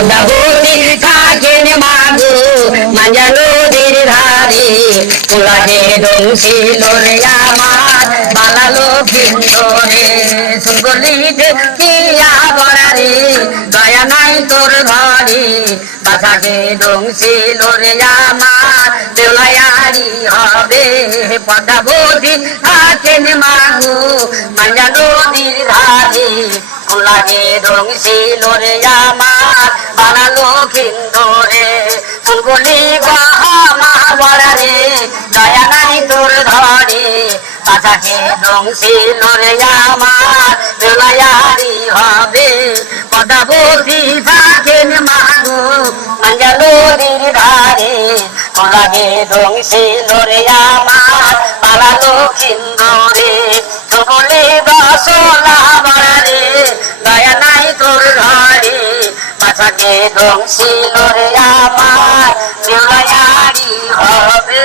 পদ্মাবতী থাকেন মাগো মাঞ্জা নদীর ধারে কুলাহে দংশিল রে আমার বালালো ভিন্দরে সুগলিতে কিয়া বরারে দয়া নাই তোর ঘরে বাসাকে দংশিল রে আমার দেউলায়ারি হবে পদ্মাবতী থাকেন মাগো মাঞ্জা নদীর ধারে কুলাহে দংশিল রে আমার বানালো কিন্দরে সুগলি মহামাবরারে দয়া নাই তোর ধরে বাসাকে দংশিল রে আমার দেউলায়ারি হবে পদ্মাবতী থাকেন মাগো মাঞ্জা নদীর ধারে কুলাহে দংশিল রে আমার বানালো কিন্দরে সুগলি বাসলা বরারে দয়া নাই তোর ঘরে বাসাকে দংশিল রে আমার দেউলায়ারি হবে।